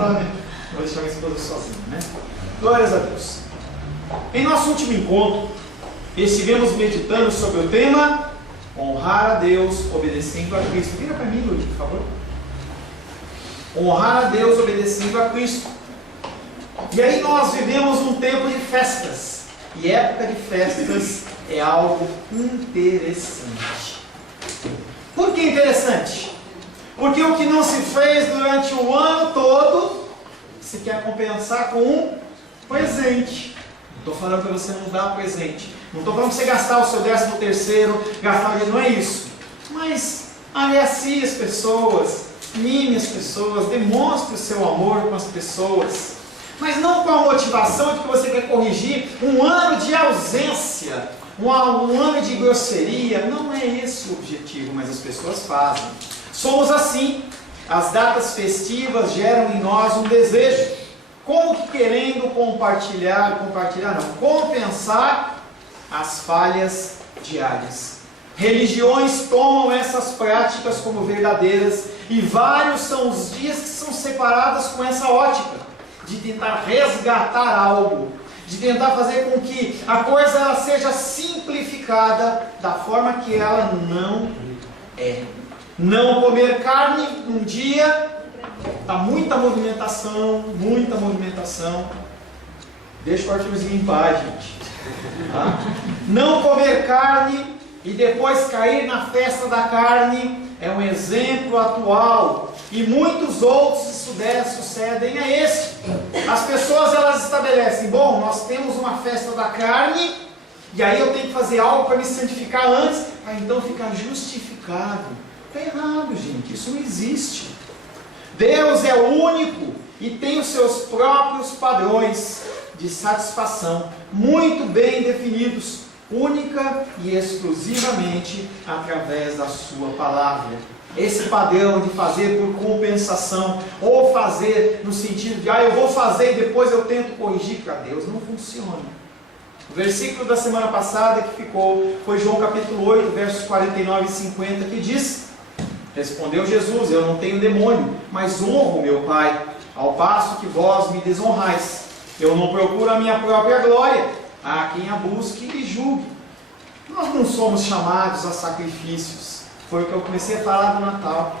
lá, né? Vou deixar minha esposa sozinha, né? Glórias a Deus. Em nosso último encontro, estivemos meditando sobre o tema honrar a Deus obedecendo a Cristo. Vira para mim, Luiz, por favor. Honrar a Deus obedecendo a Cristo. E aí nós vivemos um tempo de festas. E época de festas é algo interessante. Por que interessante? Porque o que não se fez durante o ano todo, você quer compensar com um presente. Não estou falando para você não dar presente. Não estou falando para você gastar o seu 13º, gastar o dinheiro, não é isso. Mas aliacie as pessoas, mime as pessoas, demonstre o seu amor com as pessoas. Mas não com a motivação de que você quer corrigir um ano de ausência, um ano de grosseria. Não é esse o objetivo, mas as pessoas fazem. Somos assim. As datas festivas geram em nós um desejo. Como que querendo compensar as falhas diárias. Religiões tomam essas práticas como verdadeiras e vários são os dias que são separados com essa ótica de tentar resgatar algo, de tentar fazer com que a coisa ela seja simplificada da forma que ela não é. Não comer carne num dia, está muita movimentação. Deixa o Arthurzinho em paz, gente. Tá? Não comer carne e depois cair na festa da carne é um exemplo atual. E muitos outros sucedem a esse. As pessoas elas estabelecem, bom, nós temos uma festa da carne, e aí eu tenho que fazer algo para me santificar antes, para então ficar justificado. Está errado, gente, isso não existe. Deus é único e tem os seus próprios padrões de satisfação, muito bem definidos, única e exclusivamente através da sua palavra. Esse padrão de fazer por compensação, ou fazer no sentido de, eu vou fazer e depois eu tento corrigir, para Deus não funciona. O versículo da semana passada que ficou, foi João capítulo 8, versos 49 e 50, que diz: respondeu Jesus, eu não tenho demônio, mas honro meu Pai, ao passo que vós me desonrais. Eu não procuro a minha própria glória, há quem a busque e julgue. Nós não somos chamados a sacrifícios. Foi o que eu comecei a falar do Natal.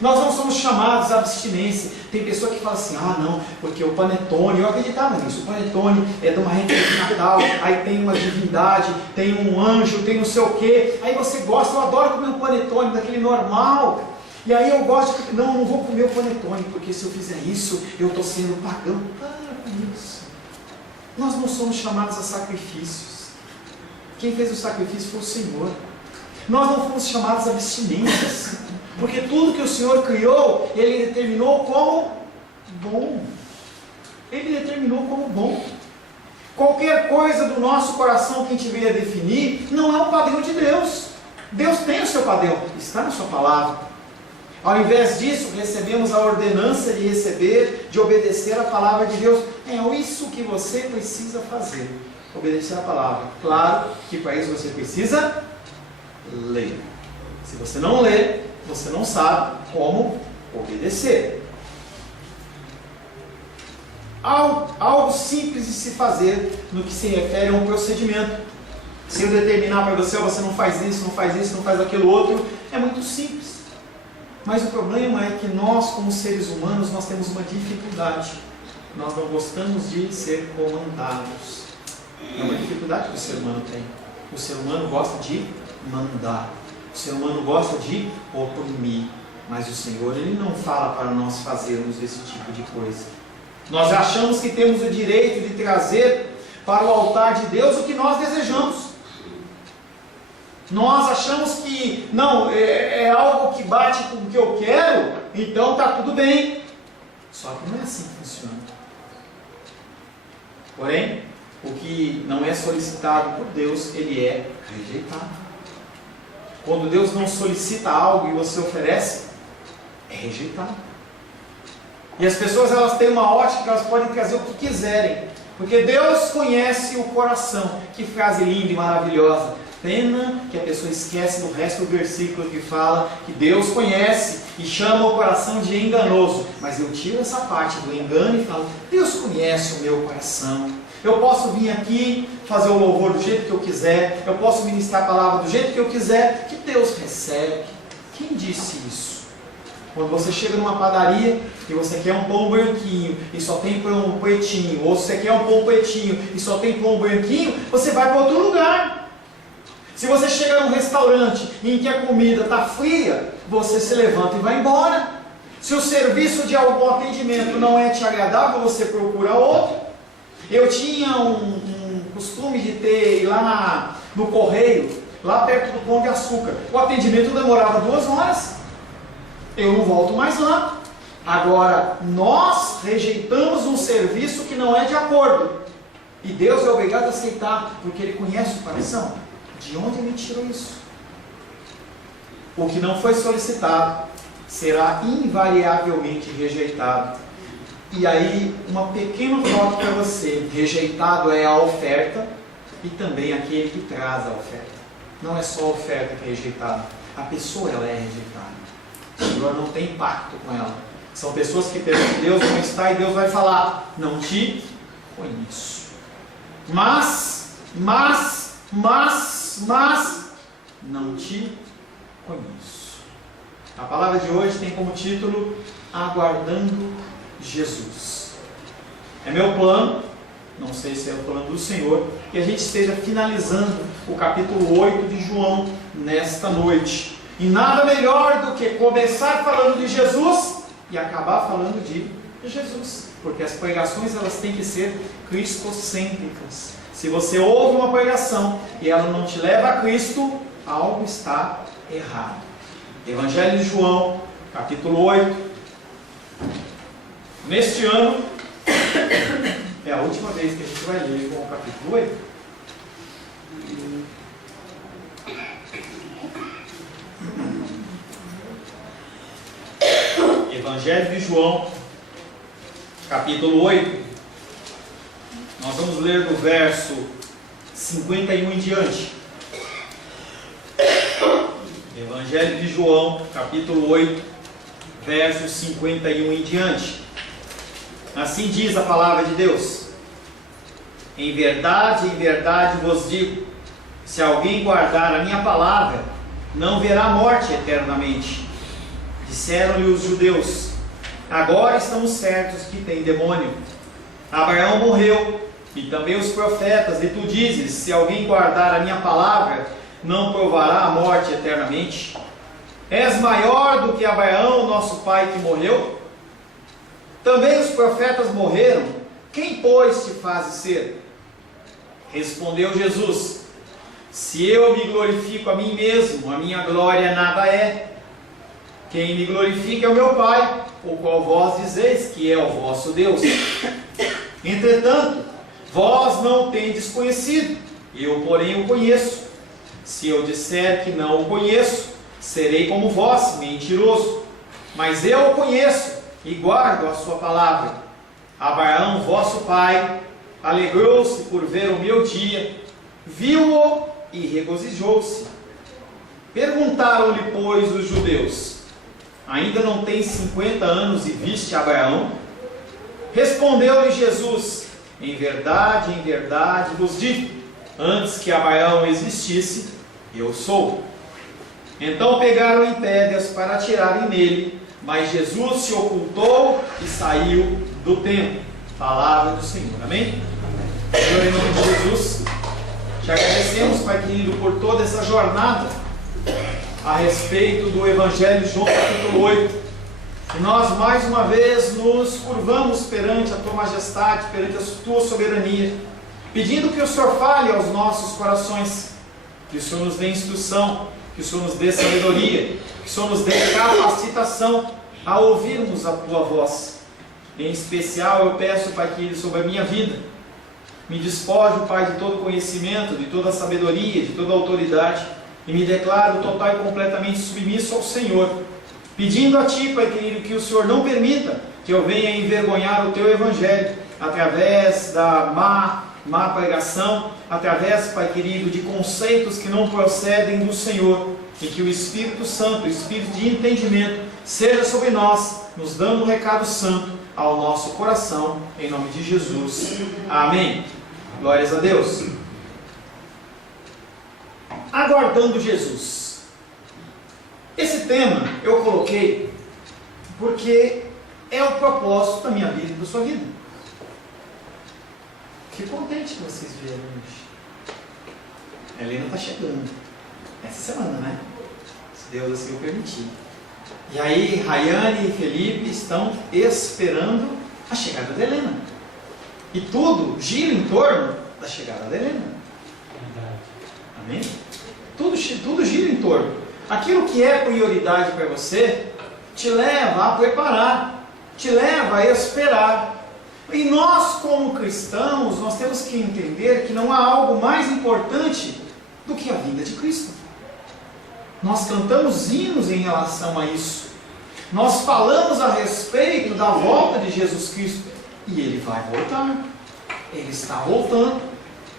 Nós não somos chamados à abstinência. Tem pessoa que fala assim, não, porque o panetone, eu acreditava nisso, o panetone é de uma renda de Natal, aí tem uma divindade, tem um anjo, tem não sei o quê, aí você gosta, eu adoro comer um panetone daquele normal, e aí eu gosto, não vou comer o panetone, porque se eu fizer isso, eu estou sendo pagão. Para com isso. Nós não somos chamados a sacrifícios. Quem fez o sacrifício foi o Senhor. Nós não fomos chamados a abstinências, porque tudo que o Senhor criou, Ele determinou como bom. Ele determinou como bom. Qualquer coisa do nosso coração que a gente venha definir, não é o padrão de Deus. Deus tem o seu padrão, está na sua palavra. Ao invés disso, recebemos a ordenança de receber, de obedecer a palavra de Deus. É isso que você precisa fazer, obedecer a palavra. Claro que para isso você precisa ler. Se você não lê, você não sabe como obedecer. Algo simples de se fazer no que se refere a um procedimento. Se eu determinar para você, você não faz isso, não faz isso, não faz aquilo outro, é muito simples. Mas o problema é que nós, como seres humanos, nós temos uma dificuldade. Nós não gostamos de ser comandados. É uma dificuldade que o ser humano tem. O ser humano gosta de mandar. O ser humano gosta de oprimir. Mas o Senhor, Ele não fala para nós fazermos esse tipo de coisa. Nós achamos que temos o direito de trazer para o altar de Deus o que nós desejamos. Nós achamos que não, é algo que bate com o que eu quero, então está tudo bem. Só que não é assim que funciona. Porém, o que não é solicitado por Deus, Ele é rejeitado. Quando Deus não solicita algo e você oferece, é rejeitado. E as pessoas elas têm uma ótica que elas podem trazer o que quiserem. Porque Deus conhece o coração. Que frase linda e maravilhosa. Pena que a pessoa esquece do resto do versículo que fala que Deus conhece e chama o coração de enganoso. Mas eu tiro essa parte do engano e falo: Deus conhece o meu coração. Eu posso vir aqui fazer o louvor do jeito que eu quiser, eu posso ministrar a palavra do jeito que eu quiser, que Deus recebe. Quem disse isso? Quando você chega numa padaria e você quer um pão branquinho e só tem pão pretinho, ou você quer um pão pretinho e só tem pão branquinho, você vai para outro lugar. Se você chega num restaurante em que a comida está fria, você se levanta e vai embora. Se o serviço de algum atendimento não é te agradável, você procura outro. Eu tinha um costume de ter ir lá no correio, lá perto do Pão de Açúcar. O atendimento demorava 2 horas. Eu não volto mais lá. Agora, nós rejeitamos um serviço que não é de acordo. E Deus é obrigado a aceitar, porque Ele conhece o coração. De onde Ele tirou isso? O que não foi solicitado será invariavelmente rejeitado. E aí, uma pequena nota para você: rejeitado é a oferta e também aquele que traz a oferta. Não é só a oferta que é rejeitada, a pessoa ela é rejeitada. O Senhor não tem pacto com ela. São pessoas que pensam que Deus não está e Deus vai falar: não te conheço. Mas não te conheço. A palavra de hoje tem como título: Aguardando Jesus. É meu plano, não sei se é o plano do Senhor, que a gente esteja finalizando o capítulo 8 de João nesta noite. E nada melhor do que começar falando de Jesus e acabar falando de Jesus, porque as pregações elas têm que ser cristocêntricas. Se você ouve uma pregação e ela não te leva a Cristo, algo está errado. Evangelho de João, capítulo 8. Neste ano, é a última vez que a gente vai ler João capítulo 8. Evangelho de João, capítulo 8. Nós vamos ler do verso 51 em diante. Evangelho de João, capítulo 8, verso 51 em diante. Assim diz a palavra de Deus: em verdade vos digo, se alguém guardar a minha palavra, não verá morte eternamente. Disseram-lhe os judeus: agora estamos certos que tem demônio. Abraão morreu, e também os profetas, e tu dizes: se alguém guardar a minha palavra, não provará a morte eternamente. És maior do que Abraão, nosso pai, que morreu? Também os profetas morreram. Quem, pois, te fazes ser? Respondeu Jesus: se eu me glorifico a mim mesmo, a minha glória nada é. Quem me glorifica é o meu Pai, o qual vós dizeis que é o vosso Deus. Entretanto, vós não o tendes conhecido, eu, porém, o conheço. Se eu disser que não o conheço, serei como vós, mentiroso. Mas eu o conheço e guardo a sua palavra. Abraão, vosso pai, alegrou-se por ver o meu dia, viu-o e regozijou-se. Perguntaram-lhe, pois, os judeus: ainda não tens 50 anos e viste Abraão? Respondeu-lhe Jesus: em verdade vos digo, antes que Abraão existisse, eu sou. Então pegaram em pedras para atirarem nele, mas Jesus se ocultou e saiu do templo. Palavra do Senhor. Amém? Senhor, em nome de Jesus, te agradecemos, Pai querido, por toda essa jornada a respeito do Evangelho de João capítulo 8. E nós mais uma vez nos curvamos perante a Tua majestade, perante a Tua soberania, pedindo que o Senhor fale aos nossos corações, que o Senhor nos dê instrução, que o Senhor nos dê sabedoria, que o Senhor nos dê capacitação a ouvirmos a Tua voz. Em especial eu peço, Pai querido, sobre a minha vida. Me despojo, Pai, de todo conhecimento, de toda sabedoria, de toda autoridade, e me declaro total e completamente submisso ao Senhor, pedindo a Ti, Pai querido, que o Senhor não permita que eu venha envergonhar o Teu Evangelho através da má má pregação, através, Pai querido, de conceitos que não procedem do Senhor, e que o Espírito Santo, o Espírito de entendimento, seja sobre nós, nos dando um recado santo ao nosso coração, em nome de Jesus. Amém. Glórias a Deus. Aguardando Jesus. Esse tema eu coloquei porque é o propósito da minha vida e da sua vida. Fico contente que vocês vieram hoje. A Helena está chegando essa semana, né? Se Deus assim o permitir. E aí, Rayane e Felipe estão esperando a chegada da Helena. E tudo gira em torno da chegada da Helena. Amém? Tudo gira em torno. Aquilo que é prioridade para você te leva a preparar, te leva a esperar. E nós, como cristãos, nós temos que entender que não há algo mais importante do que a vinda de Cristo. Nós cantamos hinos em relação a isso. Nós falamos a respeito da volta de Jesus Cristo. E Ele vai voltar. Ele está voltando.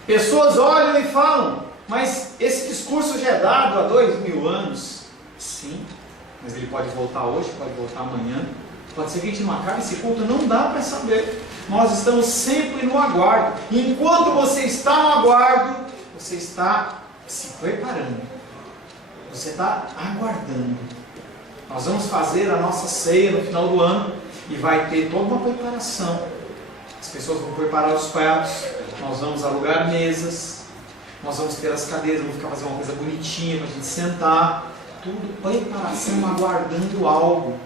Pessoas olham e falam, mas esse discurso já é dado há 2000 anos. Sim, mas Ele pode voltar hoje, pode voltar amanhã. Pode ser que a gente não acabe esse culto, não dá para saber. Nós estamos sempre no aguardo. E enquanto você está no aguardo, você está se preparando. Você está aguardando. Nós vamos fazer a nossa ceia no final do ano e vai ter toda uma preparação. As pessoas vão preparar os pratos, nós vamos alugar mesas, nós vamos ter as cadeiras, vamos ficar fazendo uma coisa bonitinha para a gente sentar. Tudo preparação, aguardando algo.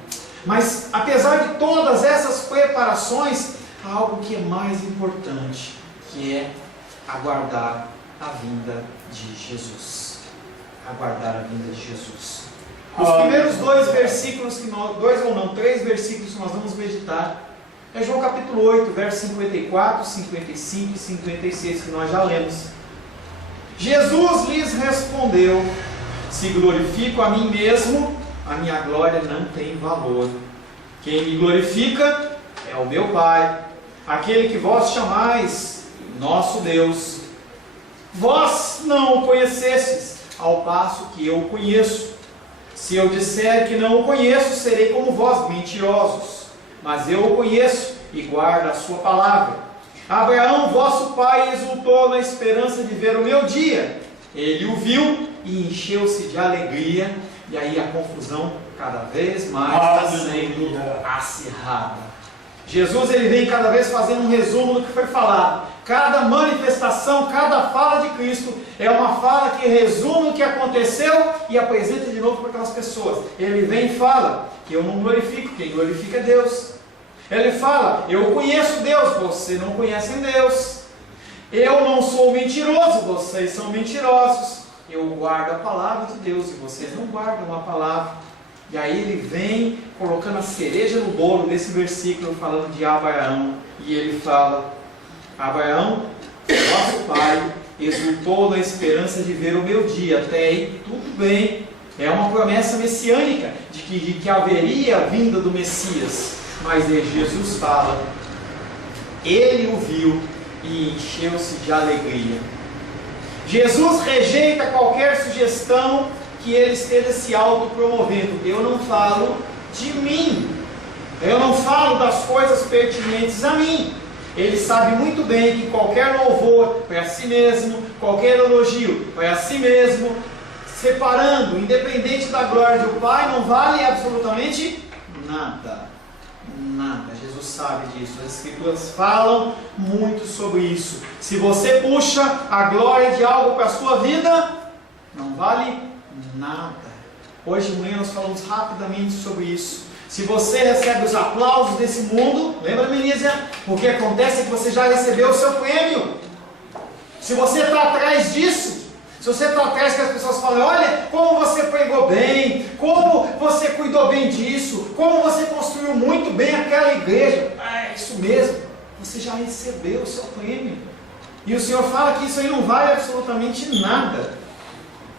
Mas apesar de todas essas preparações, há algo que é mais importante, que é aguardar a vinda de Jesus. Aguardar a vinda de Jesus. Os primeiros três versículos que nós vamos meditar é João capítulo 8, versos 54, 55 e 56, que nós já lemos. Jesus lhes respondeu: se glorifico a mim mesmo, a minha glória não tem valor. Quem me glorifica é o meu Pai, aquele que vós chamais nosso Deus. Vós não o conhecestes, ao passo que eu o conheço. Se eu disser que não o conheço, serei como vós, mentirosos. Mas eu o conheço e guardo a sua palavra. Abraão, vosso pai, exultou na esperança de ver o meu dia. Ele o viu e encheu-se de alegria. E aí a confusão cada vez mais está sendo acirrada. Jesus ele vem cada vez fazendo um resumo do que foi falado. Cada manifestação, cada fala de Cristo é uma fala que resume o que aconteceu e apresenta de novo para aquelas pessoas. Ele vem e fala que eu não glorifico, quem glorifica é Deus. Ele fala, eu conheço Deus, vocês não conhecem Deus. Eu não sou mentiroso, vocês são mentirosos. Eu guardo a palavra de Deus e vocês não guardam a palavra. E aí ele vem colocando a cereja no bolo desse versículo, falando de Abraão. E ele fala: Abraão, vosso pai, exultou na esperança de ver o meu dia. Até aí, tudo bem. É uma promessa messiânica de que haveria a vinda do Messias. Mas aí Jesus fala, ele o viu e encheu-se de alegria. Jesus rejeita qualquer sugestão que ele esteja se autopromovendo. Eu não falo de mim. Eu não falo das coisas pertinentes a mim. Ele sabe muito bem que qualquer louvor para si mesmo, qualquer elogio para si mesmo, separando, independente da glória do Pai, não vale absolutamente nada. Nada. Jesus sabe disso. As Escrituras falam muito sobre isso. Se você puxa a glória de algo para a sua vida, não vale nada. Hoje de manhã nós falamos rapidamente sobre isso. Se você recebe os aplausos desse mundo, lembra, Menísia? O que acontece é que você já recebeu o seu prêmio. Se você está atrás disso, se você está atrás que as pessoas falam, olha como você pregou bem, como você cuidou bem disso, como você construiu muito bem aquela igreja, é isso mesmo, você já recebeu o seu prêmio. E o Senhor fala que isso aí não vale absolutamente nada.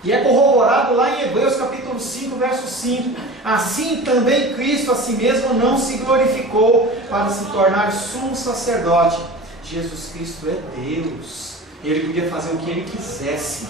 E é corroborado lá em Hebreus capítulo 5, verso 5. Assim também Cristo a si mesmo não se glorificou para se tornar sumo sacerdote, Jesus Cristo é Deus. Ele podia fazer o que ele quisesse.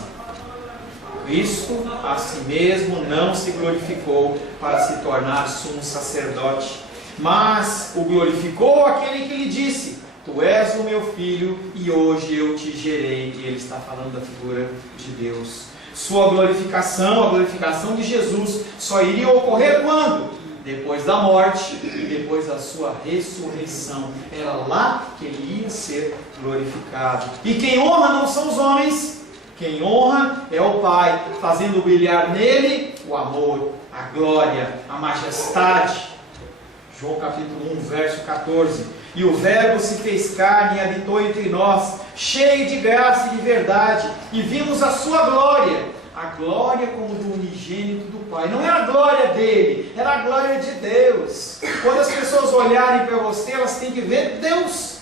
Cristo a si mesmo não se glorificou para se tornar sumo sacerdote, mas o glorificou aquele que lhe disse: tu és o meu filho e hoje eu te gerei. E ele está falando da figura de Deus. Sua glorificação, a glorificação de Jesus, só iria ocorrer quando? Depois da morte e depois da sua ressurreição. Era lá que ele ia ser glorificado. E quem honra não são os homens, quem honra é o Pai, fazendo brilhar nele o amor, a glória, a majestade. João capítulo 1, verso 14. E o Verbo se fez carne e habitou entre nós, cheio de graça e de verdade, e vimos a sua glória, a glória como do unigênito do Pai. Não era a glória dele, era a glória de Deus. Quando as pessoas olharem para você, elas têm que ver Deus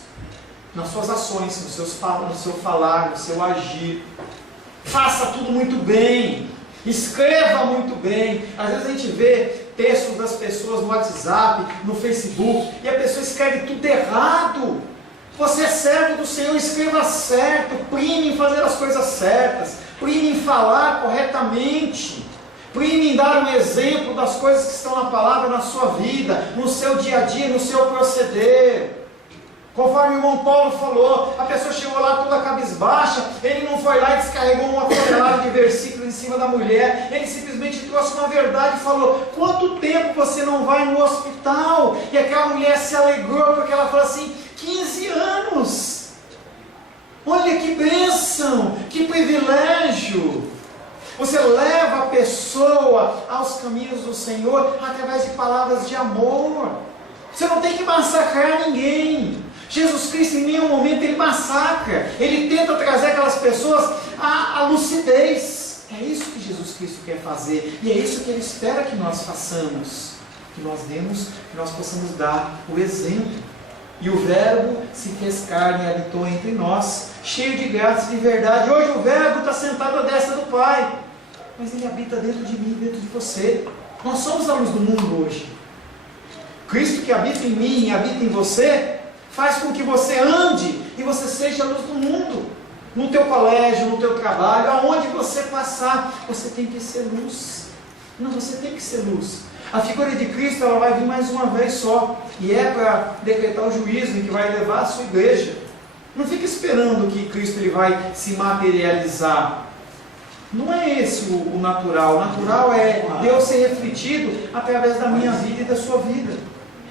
nas suas ações, no seu falar, no seu agir. Faça tudo muito bem, escreva muito bem. Às vezes a gente vê textos das pessoas no WhatsApp, no Facebook, e a pessoa escreve tudo errado. Você é servo do Senhor, escreva certo, prime em fazer as coisas certas, prime em falar corretamente, prime em dar um exemplo das coisas que estão na palavra na sua vida, no seu dia a dia, no seu proceder. Conforme o irmão Paulo falou, a pessoa chegou lá toda cabisbaixa, ele não foi lá e descarregou uma tonelada de versículos em cima da mulher, ele simplesmente trouxe uma verdade e falou: quanto tempo você não vai no hospital? E aquela mulher se alegrou porque ela falou assim: 15 anos, olha que bênção, que privilégio. Você leva a pessoa aos caminhos do Senhor através de palavras de amor. Você não tem que massacrar ninguém. Jesus Cristo em nenhum momento ele massacra, ele tenta trazer aquelas pessoas à lucidez. É isso que Jesus Cristo quer fazer, e é isso que ele espera que nós façamos, que nós demos, que nós possamos dar o exemplo. E o Verbo se fez carne e habitou entre nós, cheio de graça e de verdade. Hoje o Verbo está sentado à destra do Pai, mas ele habita dentro de mim, dentro de você. Nós somos a luz do mundo hoje. Cristo que habita em mim e habita em você, faz com que você ande e você seja a luz do mundo. No teu colégio, no teu trabalho, aonde você passar, você tem que ser luz. Não, você tem que ser luz. A figura de Cristo ela vai vir mais uma vez só, e é para decretar o juízo em que vai levar a sua igreja. Não fique esperando que Cristo ele vai se materializar. Não é esse o natural. O natural é Deus ser refletido através da minha vida e da sua vida.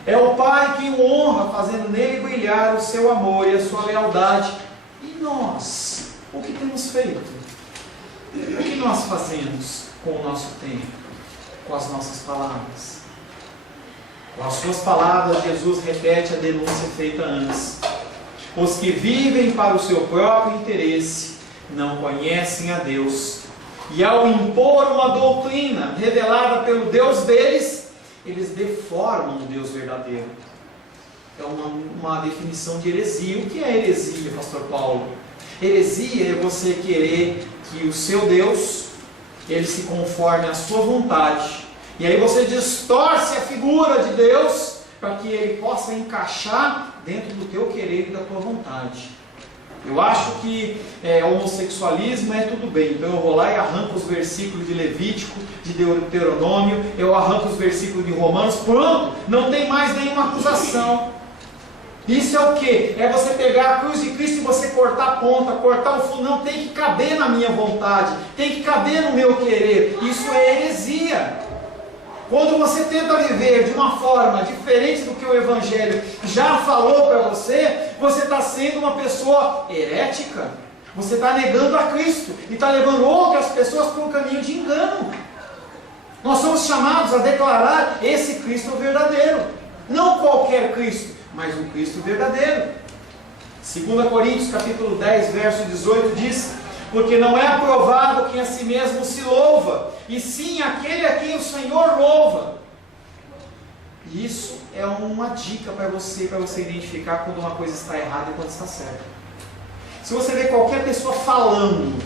É o Pai que o honra, fazendo nele brilhar o seu amor e a sua lealdade. E nós, o que temos feito? O que nós fazemos com o nosso tempo? Com as nossas palavras? Com as suas palavras, Jesus repete a denúncia feita antes. Os que vivem para o seu próprio interesse não conhecem a Deus. E ao impor uma doutrina revelada pelo Deus deles, eles deformam o Deus verdadeiro. É uma definição de heresia. O que é heresia, pastor Paulo? Heresia é você querer que o seu Deus, ele se conforme à sua vontade. E aí você distorce a figura de Deus para que ele possa encaixar dentro do teu querer e da tua vontade. Eu acho que homossexualismo é tudo bem, então eu vou lá e arranco os versículos de Levítico, de Deuteronômio, eu arranco os versículos de Romanos, pronto, não tem mais nenhuma acusação. Isso é o que? É você pegar a cruz de Cristo e você cortar a ponta, cortar o fundo. Não, tem que caber na minha vontade, tem que caber no meu querer. Isso é heresia. Quando você tenta viver de uma forma diferente do que o Evangelho já falou para você, você está sendo uma pessoa herética. Você está negando a Cristo e está levando outras pessoas para um caminho de engano. Nós somos chamados a declarar esse Cristo verdadeiro. Não qualquer Cristo, mas um Cristo verdadeiro. 2 Coríntios capítulo 10, verso 18 diz: porque não é aprovado quem a si mesmo se louva, e sim aquele a quem o Senhor louva. E isso é uma dica para você identificar quando uma coisa está errada e quando está certa. Se você vê qualquer pessoa falando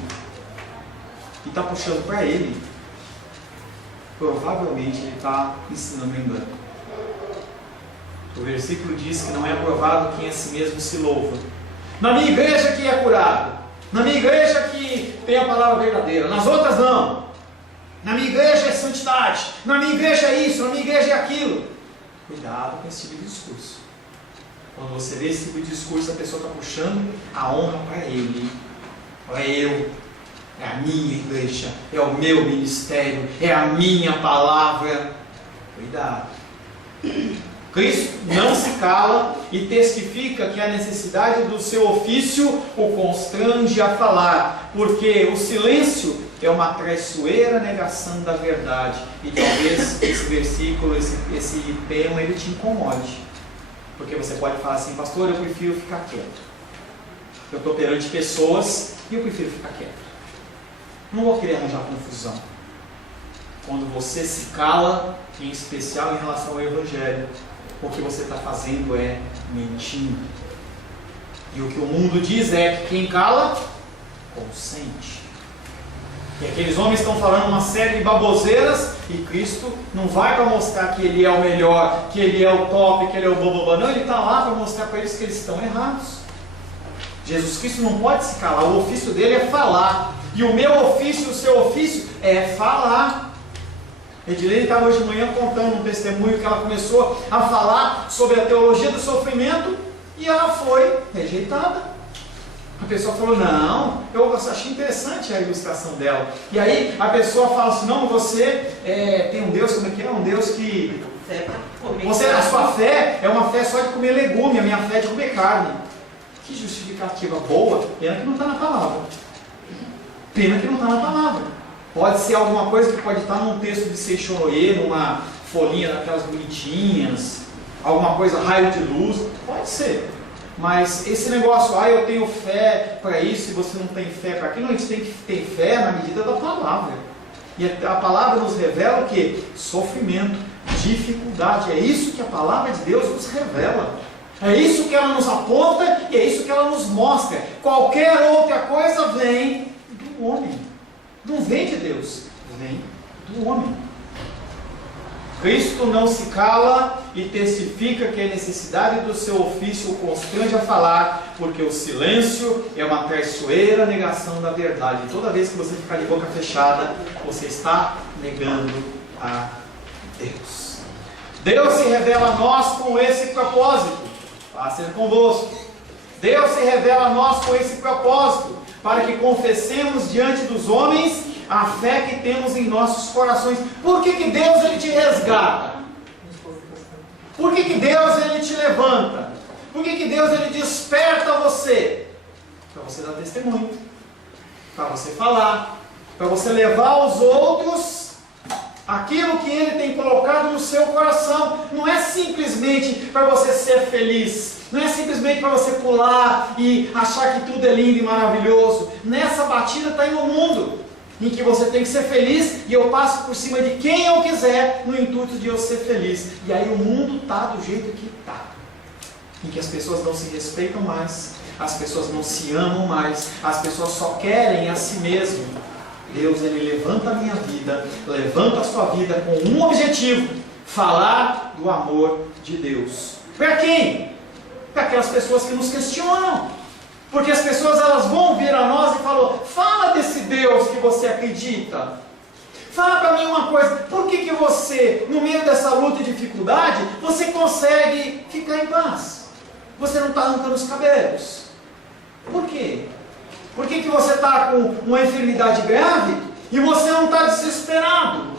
e está puxando para ele, provavelmente ele está ensinando engano. O versículo diz que não é aprovado quem a si mesmo se louva. Na minha igreja que é curado. Na minha igreja que tem a palavra verdadeira. Nas outras não. Na minha igreja é santidade. Na minha igreja é isso. Na minha igreja é aquilo. Cuidado com esse tipo de discurso. Quando você vê esse tipo de discurso, a pessoa está puxando a honra para ele. É eu. É a minha igreja. É o meu ministério. É a minha palavra. Cuidado. Cristo não se cala e testifica que a necessidade do seu ofício o constrange a falar, porque o silêncio é uma traiçoeira negação da verdade. E talvez esse versículo, esse tema, ele te incomode, porque você pode falar assim: pastor, eu prefiro ficar quieto. Eu estou perante pessoas e eu prefiro ficar quieto. Não vou querer arranjar confusão. Quando você se cala, em especial em relação ao Evangelho, o que você está fazendo é mentindo. E o que o mundo diz é que quem cala, consente. E aqueles homens estão falando uma série de baboseiras, e Cristo não vai para mostrar que Ele é o melhor, que Ele é o top, que Ele é o bobobã. Não, Ele está lá para mostrar para eles que eles estão errados. Jesus Cristo não pode se calar, o ofício dele é falar. E o meu ofício, o seu ofício é falar. Edilene estava hoje de manhã contando um testemunho que ela começou a falar sobre a teologia do sofrimento e ela foi rejeitada. A pessoa falou: não, eu achei interessante a ilustração dela. E aí a pessoa fala assim: não, você tem um Deus, como é que é? Um Deus que... a sua fé é uma fé só de comer legume, a minha fé é de comer carne. Que justificativa boa, pena que não está na palavra. Pena que não está na palavra. Pode ser alguma coisa que pode estar num texto de Seixonoye, numa folhinha daquelas bonitinhas, alguma coisa, raio de luz, pode ser. Mas esse negócio, eu tenho fé para isso e você não tem fé para aquilo, a gente tem que ter fé na medida da palavra. E a palavra nos revela o quê? Sofrimento, dificuldade. É isso que a palavra de Deus nos revela. É isso que ela nos aponta e é isso que ela nos mostra. Qualquer outra coisa vem do homem. Não vem de Deus, vem do homem. Cristo não se cala e testifica que a necessidade do seu ofício o constrange a falar, porque o silêncio é uma traiçoeira negação da verdade. Toda vez que você ficar de boca fechada, você está negando a Deus. Deus se revela a nós com esse propósito, para ser convosco. Deus se revela a nós com esse propósito, para que confessemos diante dos homens a fé que temos em nossos corações. Por que Deus ele te resgata? Por que Deus ele te levanta? Por que Deus ele desperta você? Para você dar testemunho, para você falar, para você levar aos outros aquilo que Ele tem colocado no seu coração. Não é simplesmente para você ser feliz, não é simplesmente para você pular e achar que tudo é lindo e maravilhoso. Nessa batida está aí o mundo, em que você tem que ser feliz e eu passo por cima de quem eu quiser no intuito de eu ser feliz. E aí o mundo está do jeito que está, em que as pessoas não se respeitam mais, as pessoas não se amam mais, as pessoas só querem a si mesmo. Deus ele levanta a minha vida, levanta a sua vida com um objetivo: falar do amor de Deus. Para quem? Para aquelas pessoas que nos questionam. Porque as pessoas elas vão vir a nós e falam: fala desse Deus que você acredita. Fala para mim uma coisa, por que você, no meio dessa luta e dificuldade, você consegue ficar em paz? Você não está arrancando os cabelos. Por quê? Por que você está com uma enfermidade grave e você não está desesperado?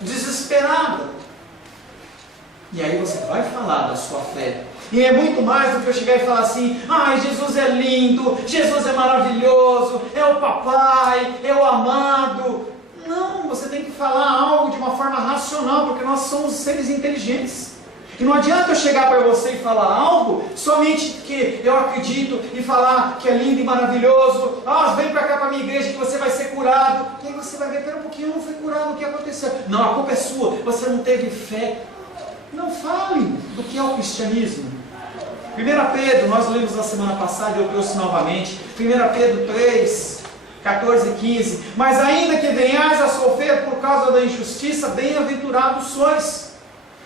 Desesperada. E aí você vai falar da sua fé. E é muito mais do que eu chegar e falar assim: ai, Jesus é lindo, Jesus é maravilhoso, é o papai, é o amado. Não, você tem que falar algo de uma forma racional, porque nós somos seres inteligentes. E não adianta eu chegar para você e falar algo somente que eu acredito e falar que é lindo e maravilhoso. Vem para cá para a minha igreja que você vai ser curado. E aí você vai ver: pera um pouquinho, eu não fui curado, o que aconteceu? Não, a culpa é sua, você não teve fé. Não fale do que é o cristianismo. 1 Pedro, nós lemos na semana passada, eu trouxe novamente. 1 Pedro 3, 14 e 15. Mas ainda que venhais a sofrer por causa da injustiça, bem-aventurados sois.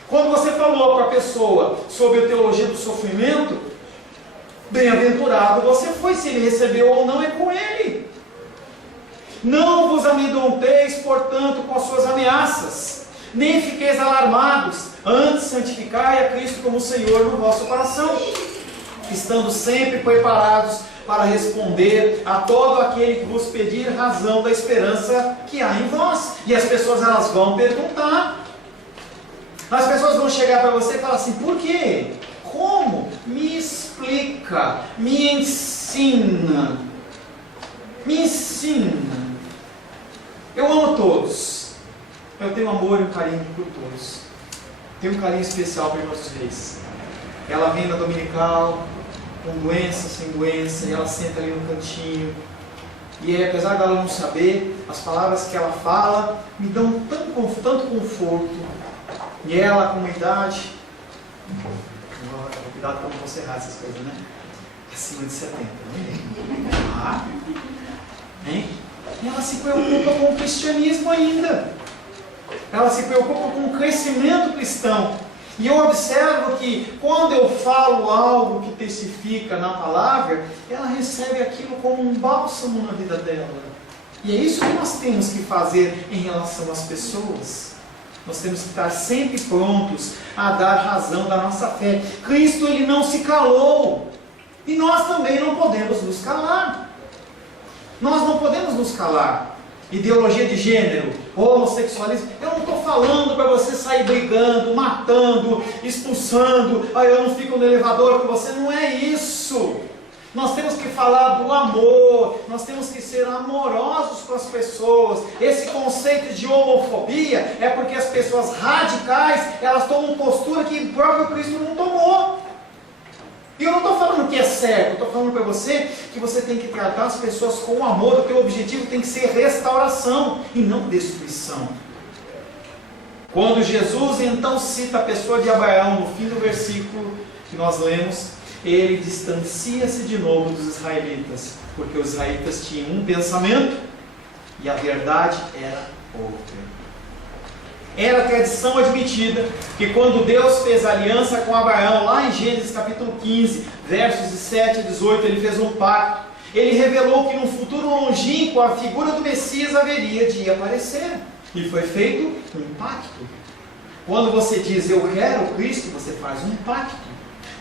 Quando você falou para a pessoa sobre a teologia do sofrimento, bem-aventurado você foi, se ele recebeu ou não é com ele. Não vos amedronteis, portanto, com as suas ameaças, nem fiqueis alarmados, antes santificai a Cristo como Senhor no vosso coração, estando sempre preparados para responder a todo aquele que vos pedir razão da esperança que há em vós. E as pessoas, elas vão perguntar, as pessoas vão chegar para você e falar assim: por quê? Como? Me explica, me ensina, me ensina. Eu amo todos, eu tenho amor e um carinho por todos, tenho um carinho especial para irmã Reis. Ela vem na dominical, com doença, sem doença, e ela senta ali no cantinho, e apesar dela não saber, as palavras que ela fala me dão tanto conforto, e ela com uma idade, cuidado para não você errar essas coisas, né? Acima de 70, né? Hein? E ela se preocupa com o cristianismo ainda, ela se preocupa com o crescimento cristão. E eu observo que quando eu falo algo que testifica na palavra, ela recebe aquilo como um bálsamo na vida dela. E é isso que nós temos que fazer em relação às pessoas. Nós temos que estar sempre prontos a dar razão da nossa fé. Cristo, ele não se calou. E nós também não podemos nos calar. Nós não podemos nos calar. Ideologia de gênero, homossexualismo, eu não estou falando para você sair brigando, matando, expulsando, eu não fico no elevador com você, não é isso. Nós temos que falar do amor, nós temos que ser amorosos com as pessoas. Esse conceito de homofobia é porque as pessoas radicais, elas tomam postura que o próprio Cristo não tomou. E eu não estou falando que é certo, eu estou falando para você que você tem que tratar as pessoas com amor, o teu objetivo tem que ser restauração e não destruição. Quando Jesus então cita a pessoa de Abraão no fim do versículo que nós lemos, ele distancia-se de novo dos israelitas, porque os israelitas tinham um pensamento e a verdade era outra. Era a tradição admitida que quando Deus fez aliança com Abraão, lá em Gênesis capítulo 15, versos de 7 a 18, ele fez um pacto. Ele revelou que no futuro longínquo a figura do Messias haveria de aparecer. E foi feito um pacto. Quando você diz eu quero Cristo, você faz um pacto.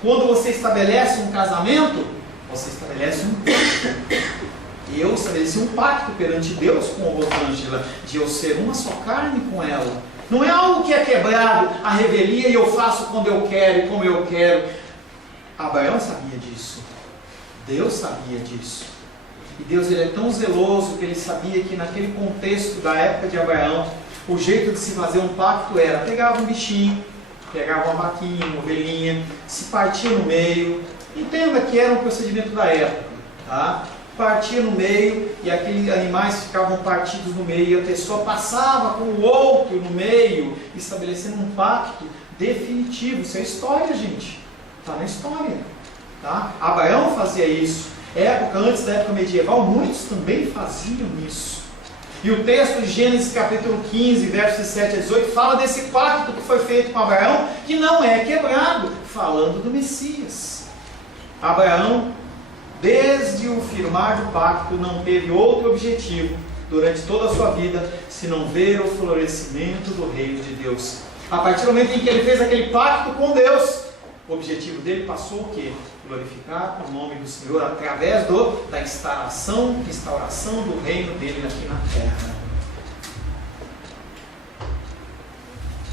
Quando você estabelece um casamento, você estabelece um pacto. E eu estabeleci um pacto perante Deus com a Rosângela, de eu ser uma só carne com ela. Não é algo que é quebrado, a revelia, e eu faço quando eu quero e como eu quero. Abraão sabia disso. Deus sabia disso. E Deus, ele é tão zeloso que ele sabia que naquele contexto da época de Abraão, o jeito de se fazer um pacto era: pegava um bichinho, pegava uma vaquinha, uma ovelhinha, se partia no meio. Entenda que era um procedimento da época, tá? Partia no meio e aqueles animais ficavam partidos no meio e a pessoa passava com o outro no meio, estabelecendo um pacto definitivo. Isso é história, gente. Está na história. Tá? Abraão fazia isso. Antes da época medieval, muitos também faziam isso. E o texto de Gênesis capítulo 15, versos 7 a 18, fala desse pacto que foi feito com Abraão, que não é quebrado, falando do Messias. Abraão, desde o firmar do pacto, não teve outro objetivo durante toda a sua vida, senão ver o florescimento do reino de Deus. A partir do momento em que ele fez aquele pacto com Deus, o objetivo dele passou o quê? Glorificar o nome do Senhor através da instauração do reino dele aqui na terra.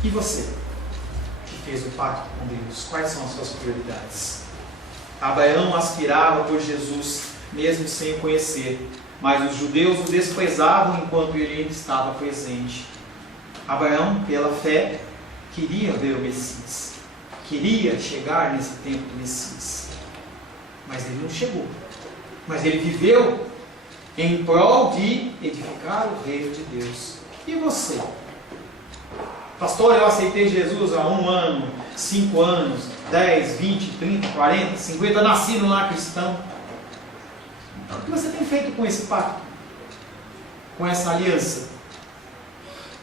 E você, que fez o pacto com Deus, quais são as suas prioridades? Abraão aspirava por Jesus, mesmo sem o conhecer, mas os judeus o desprezavam enquanto ele ainda estava presente. Abraão, pela fé, queria ver o Messias, queria chegar nesse tempo do Messias, mas ele não chegou. Mas ele viveu em prol de edificar o reino de Deus. E você? Pastor, eu aceitei Jesus há 1 ano, 5 anos, 10, 20, 30, 40, 50, nasci no lar cristão. O que você tem feito com esse pacto? Com essa aliança?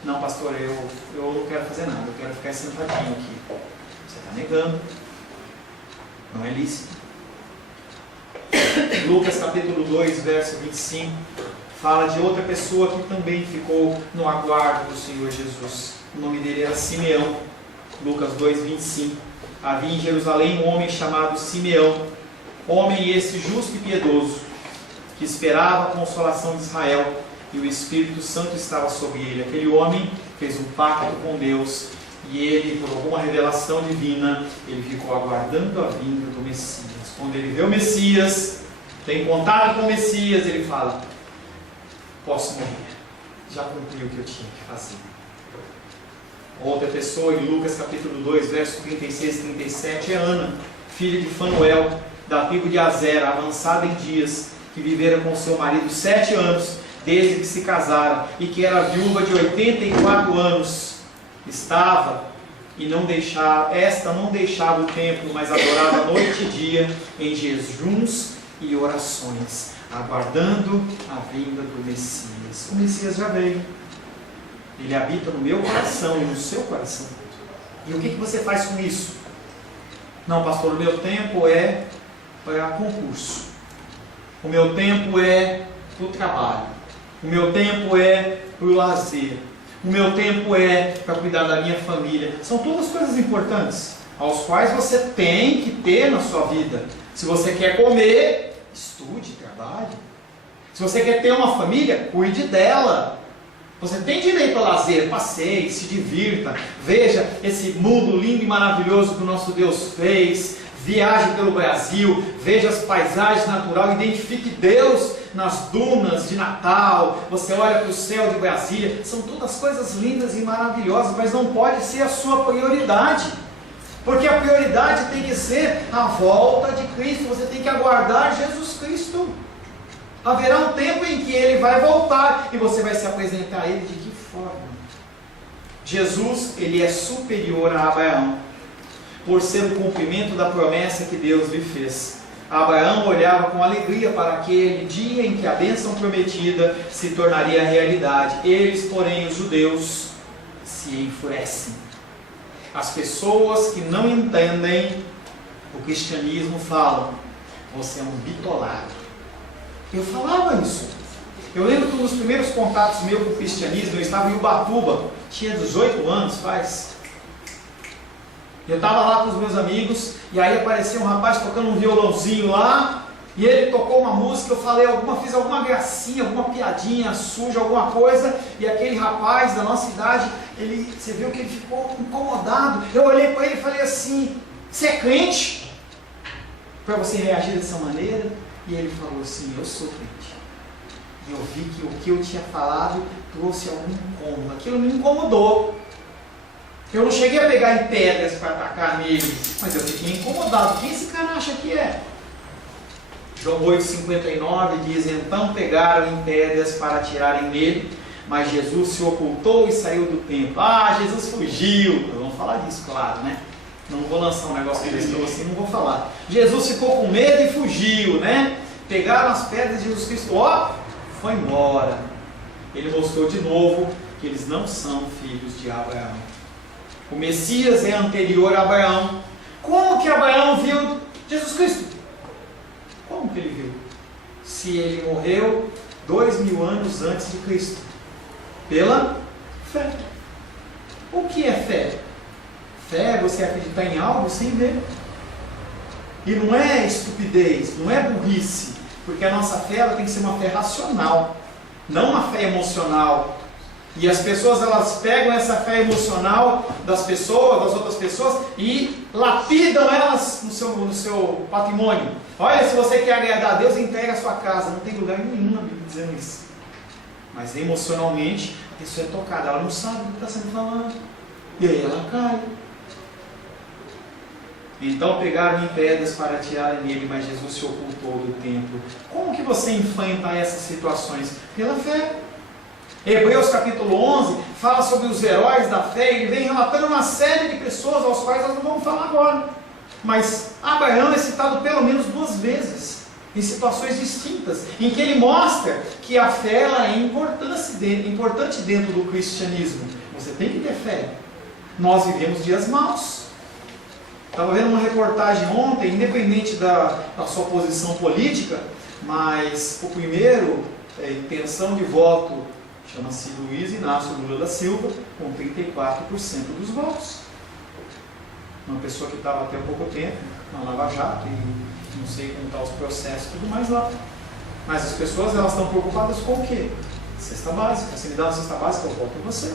Não, pastor, eu não quero fazer nada, eu quero ficar sentadinho aqui. Você está negando. Não é lícito. Lucas capítulo 2, verso 25, fala de outra pessoa que também ficou no aguardo do Senhor Jesus. O nome dele era Simeão. Lucas 2, 25. Havia em Jerusalém um homem chamado Simeão, homem esse justo e piedoso, que esperava a consolação de Israel, e o Espírito Santo estava sobre ele. Aquele homem fez um pacto com Deus, e ele, por alguma revelação divina, ele ficou aguardando a vinda do Messias. Quando ele vê o Messias, tem contato com o Messias, ele fala: posso morrer, já cumpri o que eu tinha que fazer. Outra pessoa, em Lucas capítulo 2, verso 36 e 37, é Ana, filha de Fanuel, da tribo de Azer, avançada em dias, que vivera com seu marido 7 anos, desde que se casaram, e que era viúva de 84 anos. Esta não deixava o templo, mas adorava noite e dia, em jejuns e orações, aguardando a vinda do Messias. O Messias já veio. Ele habita no meu coração e no seu coração. E o que você faz com isso? Não, pastor, o meu tempo é para concurso. O meu tempo é para o trabalho. O meu tempo é para o lazer. O meu tempo é para cuidar da minha família. São todas coisas importantes, aos quais você tem que ter na sua vida. Se você quer comer, estude, trabalhe. Se você quer ter uma família, cuide dela. Você tem direito ao lazer, passeie, se divirta, veja esse mundo lindo e maravilhoso que o nosso Deus fez, viaje pelo Brasil, veja as paisagens naturais, identifique Deus nas dunas de Natal, você olha para o céu de Brasília, são todas coisas lindas e maravilhosas, mas não pode ser a sua prioridade, porque a prioridade tem que ser a volta de Cristo, você tem que aguardar Jesus Cristo. Haverá um tempo em que Ele vai voltar e você vai se apresentar a Ele de que forma? Jesus, Ele é superior a Abraão, por ser o cumprimento da promessa que Deus lhe fez. Abraão olhava com alegria para aquele dia em que a bênção prometida se tornaria realidade. Eles, porém, os judeus, se enfurecem. As pessoas que não entendem o cristianismo falam: você é um bitolado. Eu falava isso. Eu lembro que um dos primeiros contatos meus com o cristianismo, eu estava em Ubatuba, tinha 18 anos, eu estava lá com os meus amigos, e aí apareceu um rapaz tocando um violãozinho lá, e ele tocou uma música, eu falei fiz alguma gracinha, alguma piadinha suja, alguma coisa, e aquele rapaz da nossa idade, você viu que ele ficou incomodado. Eu olhei para ele e falei assim: você é crente? Para você reagir dessa maneira? E ele falou assim: eu sou crente. E eu vi que o que eu tinha falado trouxe algum incômodo. Aquilo me incomodou. Eu não cheguei a pegar em pedras para atacar nele, mas eu fiquei incomodado. Quem esse cara acha que é? João 8,59 diz: então pegaram em pedras para atirarem nele, mas Jesus se ocultou e saiu do templo. Jesus fugiu. Vamos falar disso, claro, né? Não vou lançar um negócio desse para você, não vou falar. Jesus ficou com medo e fugiu, né? Pegaram as pedras de Jesus Cristo, foi embora. Ele mostrou de novo que eles não são filhos de Abraão. O Messias é anterior a Abraão. Como que Abraão viu Jesus Cristo? Como que ele viu? Se ele morreu 2000 anos antes de Cristo. Pela fé. O que é fé? Fé é você acreditar em algo sem ver. E não é estupidez, não é burrice, porque a nossa fé ela tem que ser uma fé racional, não uma fé emocional. E as pessoas elas pegam essa fé emocional das outras pessoas, e lapidam elas no seu patrimônio. Olha, se você quer agradar a Deus, entrega a sua casa. Não tem lugar nenhum na Bíblia dizendo isso. Mas emocionalmente, a pessoa é tocada, ela não sabe o que está sendo falado. E aí ela cai. Então pegaram em pedras para atirarem nele, mas Jesus se ocultou do templo. Como que você enfrenta essas situações? Pela fé. Hebreus capítulo 11 fala sobre os heróis da fé. Ele vem relatando uma série de pessoas aos quais nós não vamos falar agora. Mas Abraão é citado pelo menos 2 vezes, em situações distintas, em que ele mostra que a fé ela é importante dentro do cristianismo. Você tem que ter fé. Nós vivemos dias maus. Estava vendo uma reportagem ontem, independente da sua posição política, mas o primeiro intenção de voto chama-se Luiz Inácio Lula da Silva, com 34% dos votos. Uma pessoa que estava até há pouco tempo na Lava Jato, e não sei como estão os processos e tudo mais lá. Mas as pessoas, elas estão preocupadas com o quê? Cesta básica. Se me dá uma cesta básica, eu voto em você.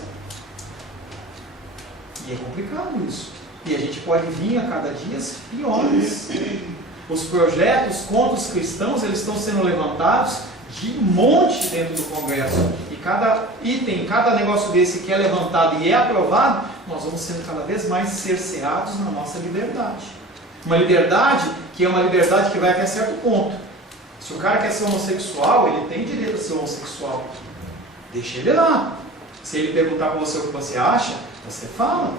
E é complicado isso. E a gente pode vir a cada dia piores. Os projetos contra os cristãos, eles estão sendo levantados de monte dentro do Congresso. E cada item, cada negócio desse que é levantado e é aprovado, nós vamos sendo cada vez mais cerceados na nossa liberdade. Uma liberdade que é uma liberdade que vai até certo ponto. Se o cara quer ser homossexual, ele tem direito a ser homossexual. Deixa ele lá. Se ele perguntar para você o que você acha, você fala.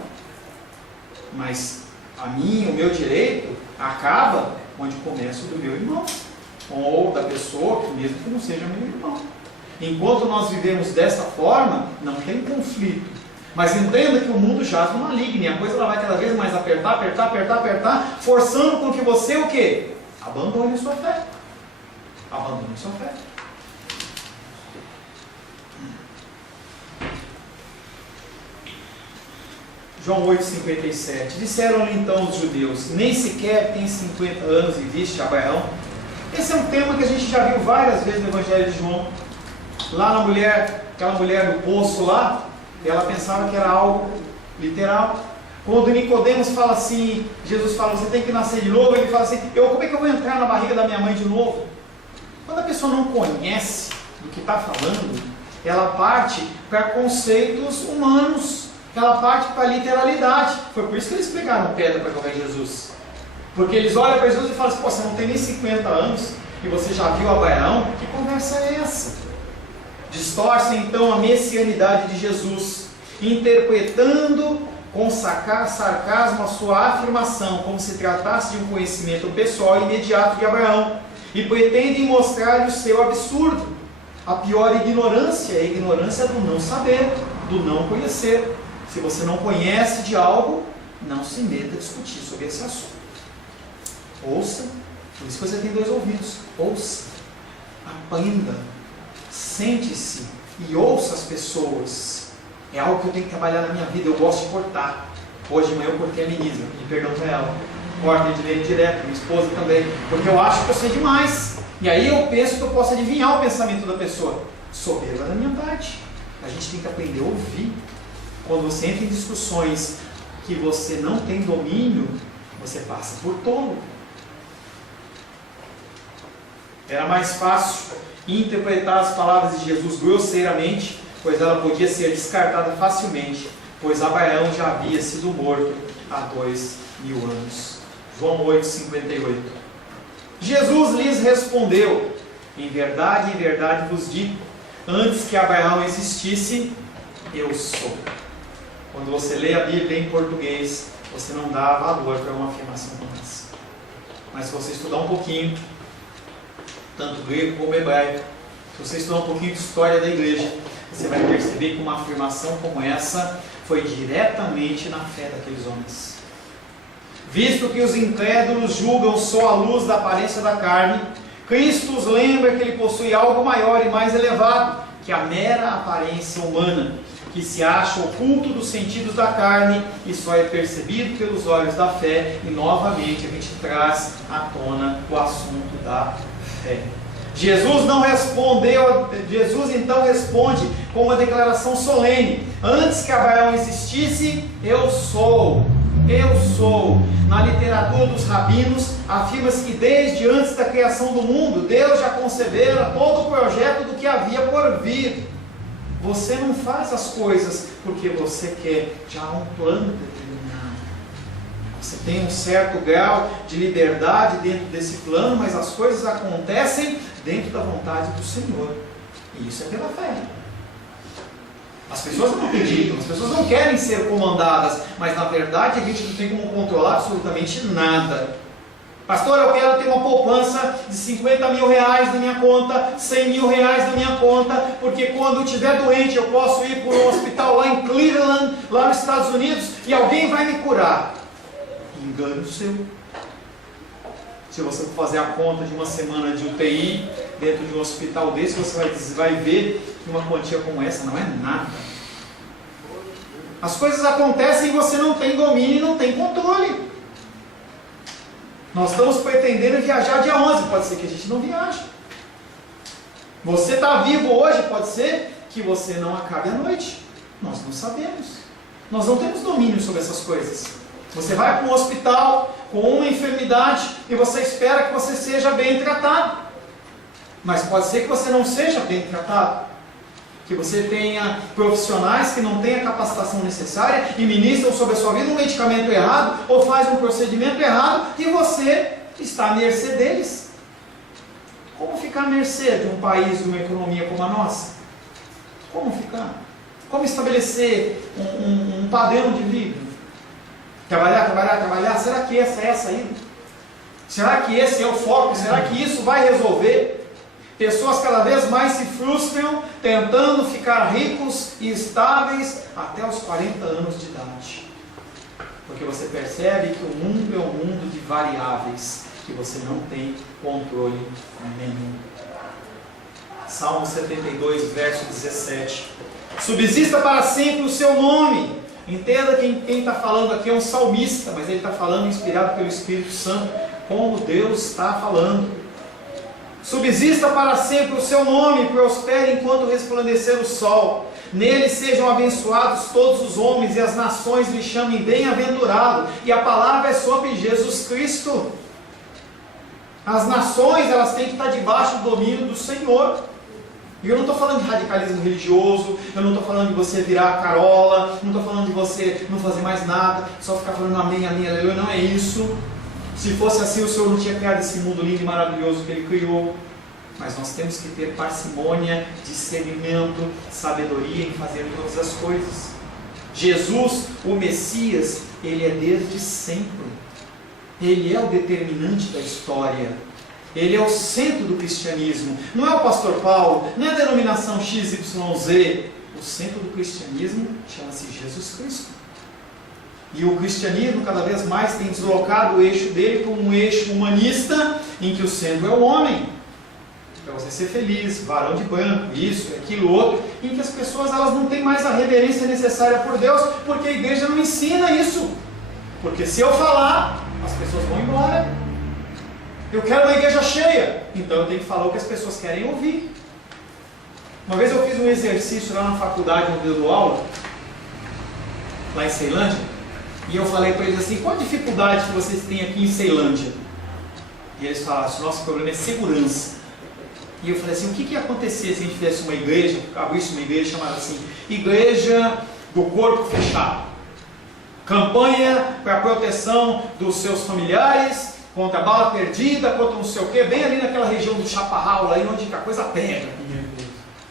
Mas a mim, o meu direito, acaba onde começa o do meu irmão. Ou da pessoa, mesmo que não seja meu irmão. Enquanto nós vivemos desta forma, não tem conflito. Mas entenda que o mundo jaz no maligno, e a coisa ela vai cada vez mais apertar, forçando com que você o quê? Abandone a sua fé. Abandone a sua fé. João 8,57. Disseram-lhe então os judeus: nem sequer tem 50 anos e viste Abraão? Esse é um tema que a gente já viu várias vezes no Evangelho de João. Lá na mulher, aquela mulher do poço lá, ela pensava que era algo literal. Quando Nicodemos fala assim, Jesus fala, você tem que nascer de novo, ele fala assim, como é que eu vou entrar na barriga da minha mãe de novo? Quando a pessoa não conhece do que está falando, ela parte para conceitos humanos, ela parte para a literalidade. Foi por isso que eles pegaram pedra para jogar em Jesus. Porque eles olham para Jesus e falam assim, você não tem nem 50 anos e você já viu Abraão? Que conversa é essa? Distorcem então a messianidade de Jesus, interpretando com sarcasmo a sua afirmação, como se tratasse de um conhecimento pessoal e imediato de Abraão, e pretendem mostrar-lhe o seu absurdo. A pior ignorância é a ignorância do não saber, do não conhecer. Se você não conhece de algo, não se meta a discutir sobre esse assunto. Ouça, por isso que você tem 2 ouvidos. Ouça, aprenda, sente-se e ouça as pessoas. É algo que eu tenho que trabalhar na minha vida. Eu gosto de cortar. Hoje de manhã eu cortei a Menisa e pergunto para ela. Corta direto, minha esposa também, porque eu acho que eu sei demais. E aí eu penso que eu posso adivinhar o pensamento da pessoa. Soberba da minha parte. A gente tem que aprender a ouvir. Quando você entra em discussões que você não tem domínio, você passa por tolo. Era mais fácil interpretar as palavras de Jesus grosseiramente, pois ela podia ser descartada facilmente, pois Abraão já havia sido morto há 2000 anos. João 8,58. Jesus lhes respondeu: em verdade vos digo, antes que Abraão existisse, eu sou. Quando você lê a Bíblia em português, você não dá valor para uma afirmação como essa. Mas se você estudar um pouquinho, tanto grego como hebraico, se você estudar um pouquinho de história da igreja, você vai perceber que uma afirmação como essa foi diretamente na fé daqueles homens. Visto que os incrédulos julgam só a luz da aparência da carne, Cristo os lembra que ele possui algo maior e mais elevado que a mera aparência humana, que se acha oculto dos sentidos da carne e só é percebido pelos olhos da fé. E novamente a gente traz à tona o assunto da fé. Jesus então responde com uma declaração solene: antes que Abraão existisse, eu sou. Eu sou. Na literatura dos rabinos, afirma-se que desde antes da criação do mundo, Deus já concebera todo o projeto do que havia por vir. Você não faz as coisas porque você quer, já há um plano determinado. Você tem um certo grau de liberdade dentro desse plano, mas as coisas acontecem dentro da vontade do Senhor. E isso é pela fé. As pessoas não acreditam, as pessoas não querem ser comandadas, mas na verdade a gente não tem como controlar absolutamente nada. Pastor, eu quero ter uma poupança de 50 mil reais na minha conta, 100 mil reais na minha conta, porque quando eu estiver doente eu posso ir para um hospital lá em Cleveland, lá nos Estados Unidos, e alguém vai me curar. engano seu. Se você for fazer a conta de uma semana de UTI dentro de um hospital desse, você vai ver que uma quantia como essa não é nada. As coisas acontecem e você não tem domínio e não tem controle. Nós estamos pretendendo viajar dia 11, pode ser que a gente não viaje. Você está vivo hoje, pode ser que você não acabe a noite. Nós não sabemos. Nós não temos domínio sobre essas coisas. Você vai para um hospital com uma enfermidade e você espera que você seja bem tratado. Mas pode ser que você não seja bem tratado. Que você tenha profissionais que não têm a capacitação necessária e ministram sobre a sua vida um medicamento errado ou faz um procedimento errado e você está à mercê deles. Como ficar à mercê de um país, de uma economia como a nossa? Como ficar? Como estabelecer um padrão de vida? Trabalhar, será que essa é a saída? Será que esse é o foco? Será que isso vai resolver? Pessoas cada vez mais se frustram tentando ficar ricos e estáveis até os 40 anos de idade. Porque você percebe que o mundo é um mundo de variáveis, que você não tem controle nenhum. Salmo 72, verso 17. Subsista para sempre o seu nome. Entenda que quem está falando aqui é um salmista, mas ele está falando inspirado pelo Espírito Santo, como Deus está falando. Subsista para sempre o seu nome, prospere enquanto resplandecer o sol. Nele sejam abençoados todos os homens, e as nações lhe chamem bem-aventurado. E a palavra é sobre Jesus Cristo. As nações, elas têm que estar debaixo do domínio do Senhor. E eu não estou falando de radicalismo religioso, eu não estou falando de você virar carola, não estou falando de você não fazer mais nada, só ficar falando amém, amém, aleluia, não é isso. Se fosse assim, o Senhor não tinha criado esse mundo lindo e maravilhoso que Ele criou. Mas nós temos que ter parcimônia, discernimento, sabedoria em fazer todas as coisas. Jesus, o Messias, Ele é desde sempre. Ele é o determinante da história. Ele é o centro do cristianismo. Não é o pastor Paulo, não é a denominação XYZ. O centro do cristianismo chama-se Jesus Cristo. E o cristianismo cada vez mais tem deslocado o eixo dele como um eixo humanista, em que o centro é o homem. Para você ser feliz, varão de branco, isso, aquilo, outro, em que as pessoas elas não têm mais a reverência necessária por Deus, porque a igreja não ensina isso. Porque se eu falar, as pessoas vão embora. Eu quero uma igreja cheia, então eu tenho que falar o que as pessoas querem ouvir. Uma vez eu fiz um exercício lá na faculdade onde eu dou aula, lá em Ceilândia, e eu falei para eles assim: qual a dificuldade que vocês têm aqui em Ceilândia? E eles falaram assim: nosso problema é segurança. E eu falei assim: o que ia acontecer se a gente fizesse uma igreja, abrisse uma igreja chamada assim, Igreja do Corpo Fechado? Campanha para a proteção dos seus familiares, contra a bala perdida, contra não sei o que, bem ali naquela região do Chaparral, aí onde a coisa pega.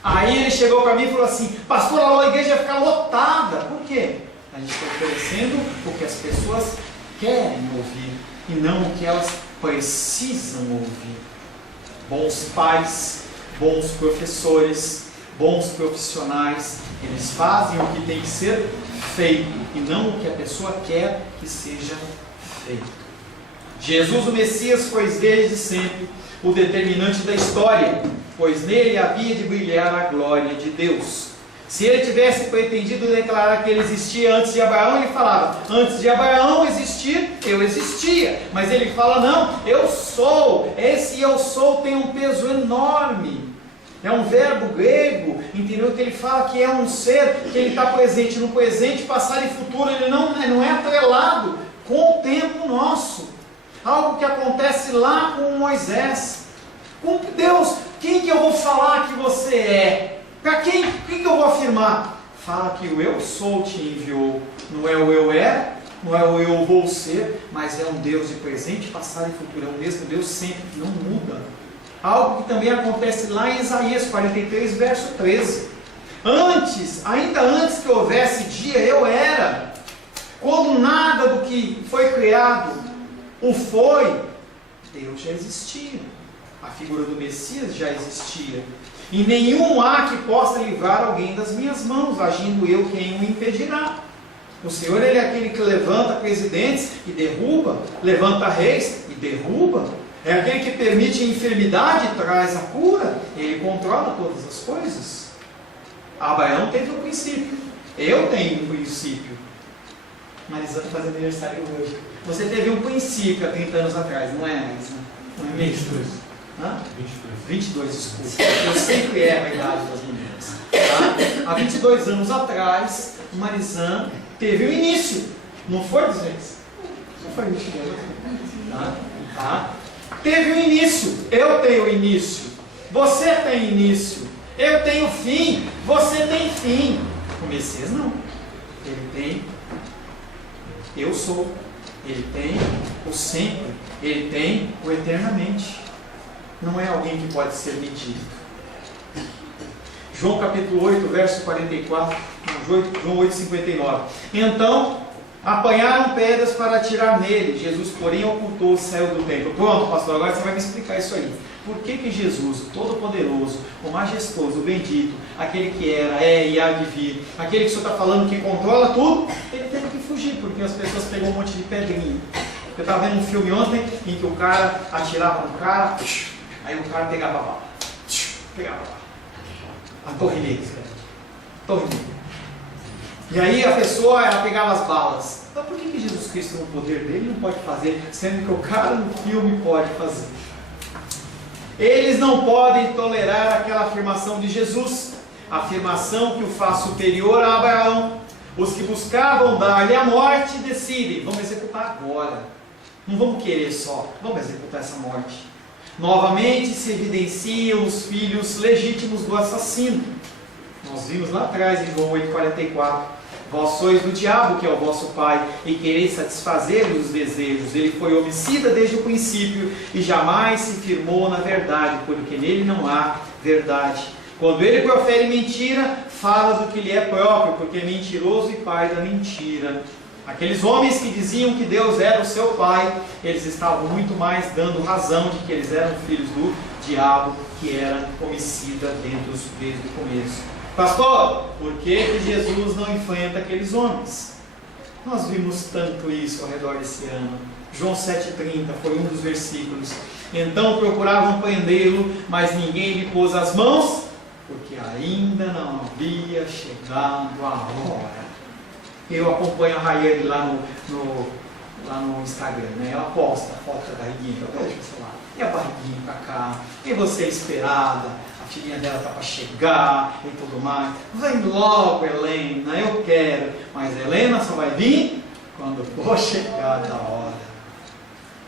Aí ele chegou para mim e falou assim: pastor, a igreja vai ficar lotada. Por quê? A gente está oferecendo o que as pessoas querem ouvir e não o que elas precisam ouvir. Bons pais, bons professores, bons profissionais, eles fazem o que tem que ser feito e não o que a pessoa quer que seja feito. Jesus, o Messias, foi desde sempre o determinante da história, pois nele havia de brilhar a glória de Deus. Se ele tivesse pretendido declarar que ele existia antes de Abraão, ele falava: antes de Abraão existir, eu existia. Mas ele fala: não, eu sou. Esse eu sou tem um peso enorme. É um verbo grego, entendeu? Que ele fala que é um ser que ele está presente no presente, passado e futuro. Ele não é atrelado com o tempo nosso. Algo que acontece lá com Moisés. Com Deus, quem que eu vou falar que você é? Para quem que eu vou afirmar? Fala que o eu sou te enviou. Não é o eu é, não é o eu vou ser, mas é um Deus de presente, passado e futuro. É o mesmo Deus sempre, que não muda. Algo que também acontece lá em Isaías 43, verso 13. Ainda antes que houvesse dia, eu era. Quando nada do que foi criado o foi, Deus já existia. A figura do Messias já existia. E nenhum há que possa livrar alguém das minhas mãos, agindo eu quem o impedirá. O Senhor, Ele é aquele que levanta presidentes e derruba, levanta reis e derruba. É aquele que permite a enfermidade e traz a cura. Ele controla todas as coisas. Abraão teve um princípio. Eu tenho um princípio. Marisana faz aniversário hoje. Você teve um princípio há 30 anos atrás, não é, Marisana? Não é mesmo? 22. Hã? 22, desculpa. Eu sempre erro a idade das meninas. Tá? Há 22 anos atrás, Marizan teve um início. Não foi, Zé? Não foi início dela. Tá? Teve um início. Eu tenho início. Você tem início. Eu tenho fim. Você tem fim. O Messias não. Ele tem. Eu sou. Ele tem o sempre. Ele tem o eternamente. Não é alguém que pode ser medido. João capítulo 8, verso 44, João 8, 59. Então, apanharam pedras para atirar nele. Jesus, porém, ocultou-se e saiu do templo. Pronto, pastor, agora você vai me explicar isso aí. Por que Jesus, o Todo-Poderoso, o Majestoso, o Bendito, aquele que era, é e há de vir, aquele que o senhor está falando que controla tudo, ele teve que fugir, porque as pessoas pegam um monte de pedrinha. Eu estava vendo um filme ontem, em que o cara atirava no cara, aí o cara pegava a bala. Pegava a bala. A torre negra. Torre negra. E aí a pessoa, ela pegava as balas. Então por que Jesus Cristo, no poder dele, não pode fazer, sendo que o cara no filme pode fazer? Eles não podem tolerar aquela afirmação de Jesus, a afirmação que o faz superior a Abraão. Os que buscavam dar-lhe a morte decidem, vamos executar agora. Não vamos querer só, vamos executar essa morte. Novamente se evidenciam os filhos legítimos do assassino. Nós vimos lá atrás em João 8,44. Vós sois do diabo, que é o vosso pai, e quereis satisfazer-lhe os desejos. Ele foi homicida desde o princípio, e jamais se firmou na verdade, porque nele não há verdade. Quando ele profere mentira, fala do que lhe é próprio, porque é mentiroso e pai da mentira. Aqueles homens que diziam que Deus era o seu pai, eles estavam muito mais dando razão de que eles eram filhos do diabo, que era homicida desde o começo. Pastor, por que Jesus não enfrenta aqueles homens? Nós vimos tanto isso ao redor desse ano. João 7,30 foi um dos versículos. Então procuravam prendê-lo, mas ninguém lhe pôs as mãos, porque ainda não havia chegado a hora. Eu acompanho a Rayane lá no Instagram, né? Ela posta a foto da barriguinha, eu vejo, sei lá, e a barriguinha pra cá, e você esperada, a filhinha dela está para chegar e tudo mais. Vem logo, Helena, eu quero, mas Helena só vai vir quando for chegada a hora.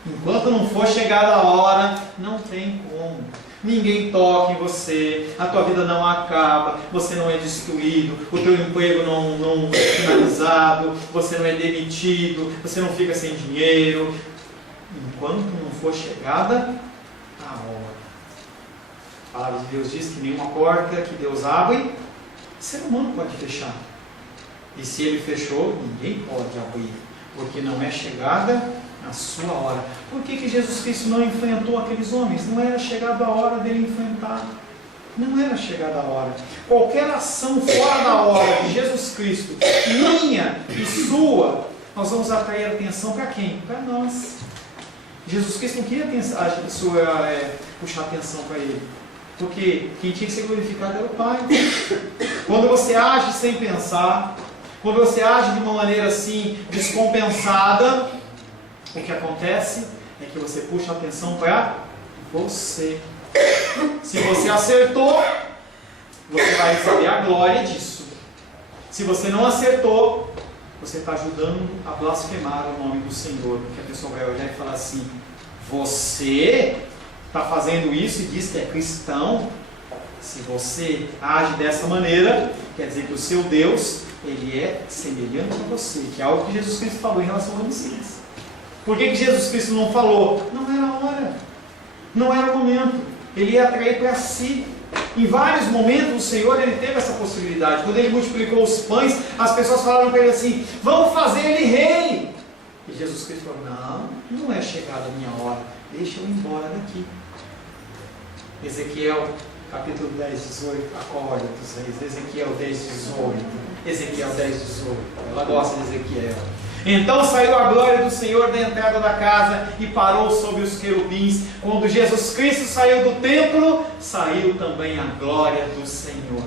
Enquanto não for chegada a hora, não tem como. Ninguém toca em você, a tua vida não acaba, você não é destruído, o teu emprego não é finalizado, você não é demitido, você não fica sem dinheiro, enquanto não for chegada a hora. A palavra de Deus diz que nenhuma porta que Deus abre, ser humano pode fechar. E se ele fechou, ninguém pode abrir, porque não é chegada a sua hora. Por que Jesus Cristo não enfrentou aqueles homens? Não era chegada a hora dele enfrentar. Não era chegada a hora. Qualquer ação fora da hora de Jesus Cristo, minha e sua, nós vamos atrair atenção para quem? Para nós. Jesus Cristo não queria puxar atenção para ele, porque quem tinha que ser glorificado era o Pai. Quando você age sem pensar, quando você age de uma maneira assim descompensada, o que acontece é que você puxa a atenção para você. Se você acertou, você vai receber a glória disso. Se você não acertou, você está ajudando a blasfemar o nome do Senhor. Porque a pessoa vai olhar e falar assim: você está fazendo isso e diz que é cristão? Se você age dessa maneira, quer dizer que o seu Deus, ele é semelhante a você, que é algo que Jesus Cristo falou em relação a homicídios. Por que Jesus Cristo não falou? Não era a hora, não era o momento. Ele ia atrair para si. Em vários momentos o Senhor ele teve essa possibilidade. Quando ele multiplicou os pães, as pessoas falaram para ele assim: vamos fazer ele rei. E Jesus Cristo falou: não é chegada a minha hora, deixa eu ir embora daqui. Ezequiel capítulo 10, 18, a corda dos reis, Ezequiel 10, 18, Ezequiel 10, 18, ela gosta de Ezequiel. Então saiu a glória do Senhor da entrada da casa e parou sobre os querubins. Quando Jesus Cristo saiu do templo, saiu também a glória do Senhor.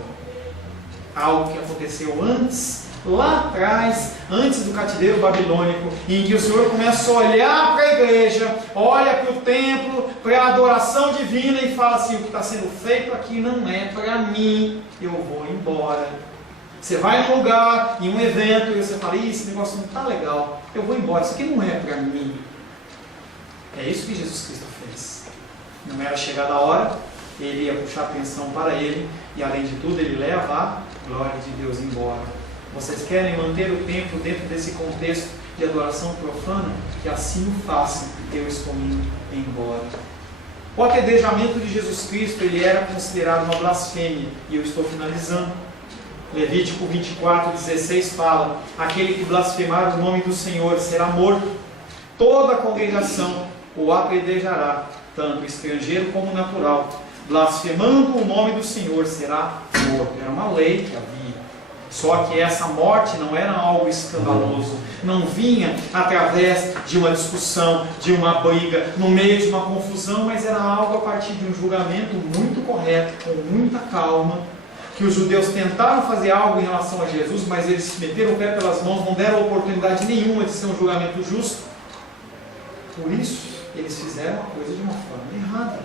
Algo que aconteceu antes, lá atrás, antes do cativeiro babilônico, em que o Senhor começa a olhar para a igreja, olha para o templo, para a adoração divina e fala assim: o que está sendo feito aqui não é para mim, eu vou embora. Você vai num lugar, em um evento, e você fala: esse negócio não está legal, eu vou embora, isso aqui não é para mim. É isso que Jesus Cristo fez. Não era chegada a hora, ele ia puxar a atenção para ele, e além de tudo ele leva a glória de Deus embora. Vocês querem manter o templo dentro desse contexto de adoração profana? Que assim o façam, eu estou indo embora. O apedrejamento de Jesus Cristo, ele era considerado uma blasfêmia, e eu estou finalizando. Levítico 24:16 fala: aquele que blasfemar o nome do Senhor será morto. Toda a congregação o apedrejará, tanto estrangeiro como natural. Blasfemando o nome do Senhor será morto. Era uma lei que havia. Só que essa morte não era algo escandaloso, não vinha através de uma discussão, de uma briga, no meio de uma confusão, mas era algo a partir de um julgamento muito correto, com muita calma, que os judeus tentaram fazer algo em relação a Jesus, mas eles meteram o pé pelas mãos, não deram oportunidade nenhuma de ser um julgamento justo. Por isso, eles fizeram a coisa de uma forma errada.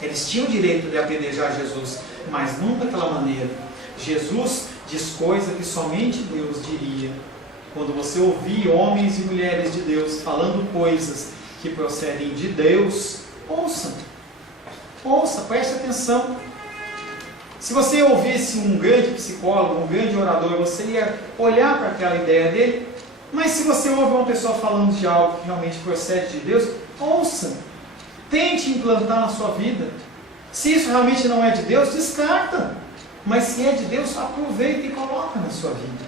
Eles tinham o direito de apedrejar Jesus, mas não daquela maneira. Jesus diz coisa que somente Deus diria. Quando você ouvir homens e mulheres de Deus falando coisas que procedem de Deus, ouça, preste atenção. Se você ouvisse um grande psicólogo, um grande orador, você ia olhar para aquela ideia dele. Mas se você ouve uma pessoa falando de algo que realmente procede de Deus, ouça, tente implantar na sua vida. Se isso realmente não é de Deus, descarta. Mas se é de Deus, aproveita e coloca na sua vida.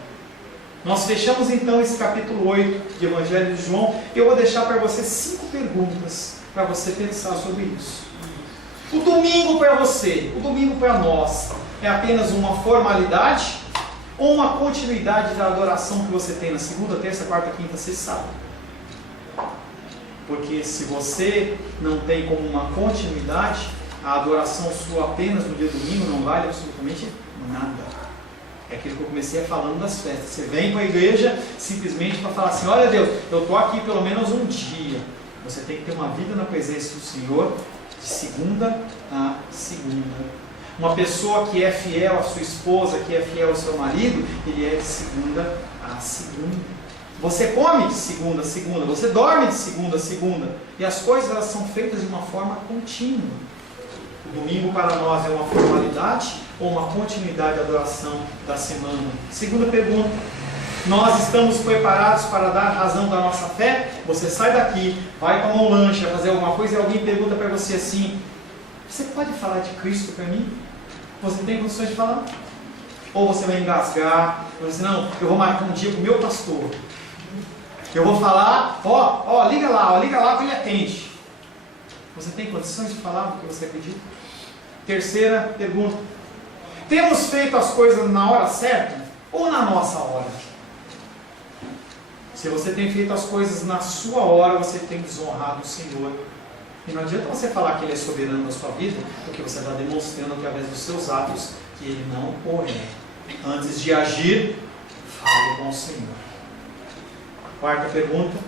Nós fechamos então esse capítulo 8 de Evangelho de João. Eu vou deixar para você 5 perguntas para você pensar sobre isso. O domingo para você, o domingo para nós, é apenas uma formalidade ou uma continuidade da adoração que você tem na segunda, terça, quarta, quinta, sexta, sábado? Porque se você não tem como uma continuidade, a adoração sua apenas no dia domingo não vale absolutamente nada. É aquilo que eu comecei falando das festas. Você vem para a igreja simplesmente para falar assim: olha Deus, eu estou aqui pelo menos um dia. Você tem que ter uma vida na presença do Senhor de segunda a segunda. Uma pessoa que é fiel à sua esposa, que é fiel ao seu marido, ele é de segunda a segunda. Você come de segunda a segunda, você dorme de segunda a segunda. E as coisas elas são feitas de uma forma contínua. O domingo para nós é uma formalidade ou uma continuidade da adoração da semana? Segunda pergunta: nós estamos preparados para dar razão da nossa fé? Você sai daqui, vai tomar um lanche, vai fazer alguma coisa e alguém pergunta para você assim: você pode falar de Cristo para mim? Você tem condições de falar? Ou você vai engasgar, você não, eu vou marcar um dia com o meu pastor. Eu vou falar, liga lá que ele atende. Você tem condições de falar o que você acredita? Terceira pergunta: temos feito as coisas na hora certa ou na nossa hora? Se você tem feito as coisas na sua hora, você tem desonrado o Senhor. E não adianta você falar que Ele é soberano na sua vida, porque você está demonstrando através dos seus atos que Ele não o é. Antes de agir, fale com o Senhor. Quarta pergunta: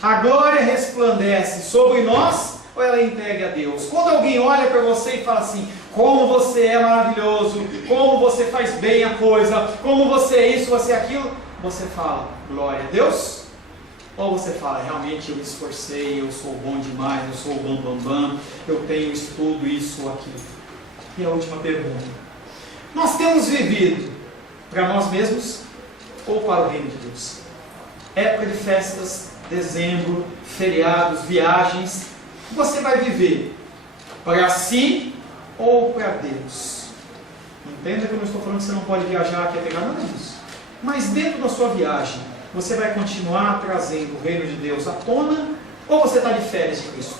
a glória resplandece sobre nós ou ela é entregue a Deus? Quando alguém olha para você e fala assim: como você é maravilhoso, como você faz bem a coisa, como você é isso, você é aquilo, você fala glória a Deus? Ou você fala, realmente eu me esforcei, eu sou bom demais, eu sou o bambambam, eu tenho estudo, isso ou aquilo? E a última pergunta: nós temos vivido para nós mesmos ou para o reino de Deus? Época de festas, dezembro, feriados, viagens, você vai viver para si ou para Deus? Entenda que eu não estou falando que você não pode viajar, que é pegar nada disso. Mas dentro da sua viagem, você vai continuar trazendo o reino de Deus à tona, ou você está de férias de Cristo?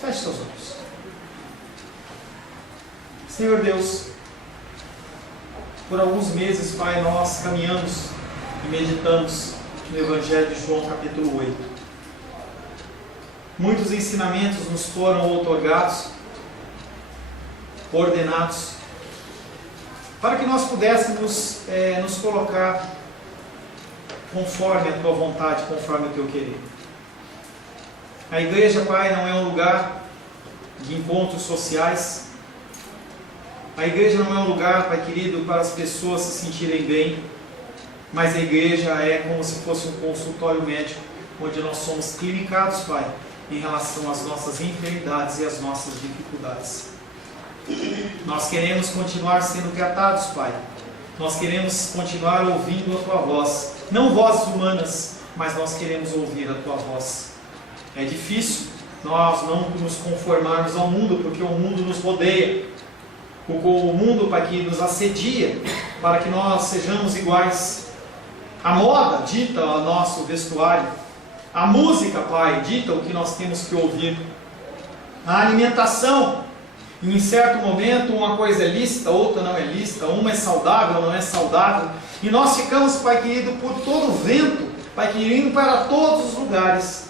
Feche seus olhos. Senhor Deus, por alguns meses, Pai, nós caminhamos e meditamos no Evangelho de João capítulo 8. Muitos ensinamentos nos foram outorgados, ordenados, para que nós pudéssemos nos colocar conforme a Tua vontade, conforme o Teu querer. A igreja, Pai, não é um lugar de encontros sociais. A igreja não é um lugar, Pai querido, para as pessoas se sentirem bem, mas a igreja é como se fosse um consultório médico, onde nós somos clinicados, Pai, em relação às nossas enfermidades e às nossas dificuldades. Nós queremos continuar sendo tratados, Pai. Nós queremos continuar ouvindo a Tua voz. Não vozes humanas, mas nós queremos ouvir a Tua voz. É difícil nós não nos conformarmos ao mundo, porque o mundo nos rodeia. O mundo, Pai, que nos assedia para que nós sejamos iguais. A moda dita o nosso vestuário. A música, Pai, dita o que nós temos que ouvir. A alimentação, em certo momento uma coisa é lícita, outra não é lícita, uma é saudável, não é saudável. E nós ficamos, Pai querido, por todo o vento, Pai querido, indo para todos os lugares.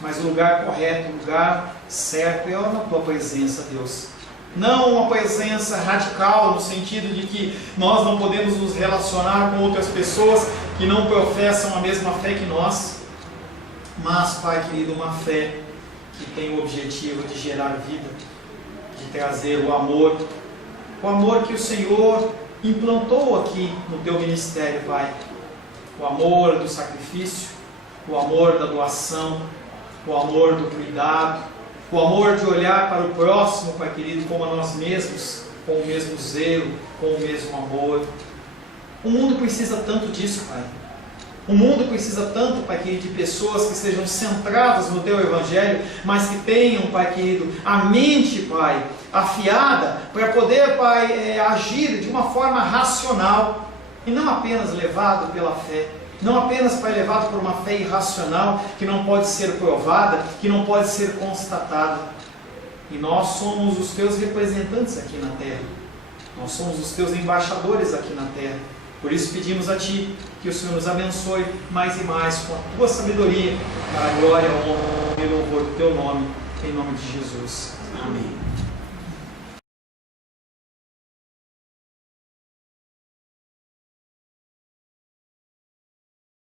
Mas o lugar correto, o lugar certo é na Tua presença, Deus. Não uma presença radical, no sentido de que nós não podemos nos relacionar com outras pessoas que não professam a mesma fé que nós. Mas, Pai querido, uma fé que tem o objetivo de gerar vida, de trazer o amor que o Senhor implantou aqui no Teu ministério, Pai. O amor do sacrifício, o amor da doação, o amor do cuidado, o amor de olhar para o próximo, Pai querido, como a nós mesmos, com o mesmo zelo, com o mesmo amor. O mundo precisa tanto disso, Pai. O mundo precisa tanto, Pai querido, de pessoas que sejam centradas no Teu Evangelho, mas que tenham, Pai querido, a mente, Pai, afiada, para poder, Pai, agir de uma forma racional, e não apenas levado pela fé. Não apenas, Pai, levado por uma fé irracional, que não pode ser provada, que não pode ser constatada. E nós somos os Teus representantes aqui na terra. Nós somos os Teus embaixadores aqui na terra. Por isso pedimos a Ti que o Senhor nos abençoe mais e mais com a Tua sabedoria, para a glória, a honra e o louvor do Teu nome, em nome de Jesus. Amém.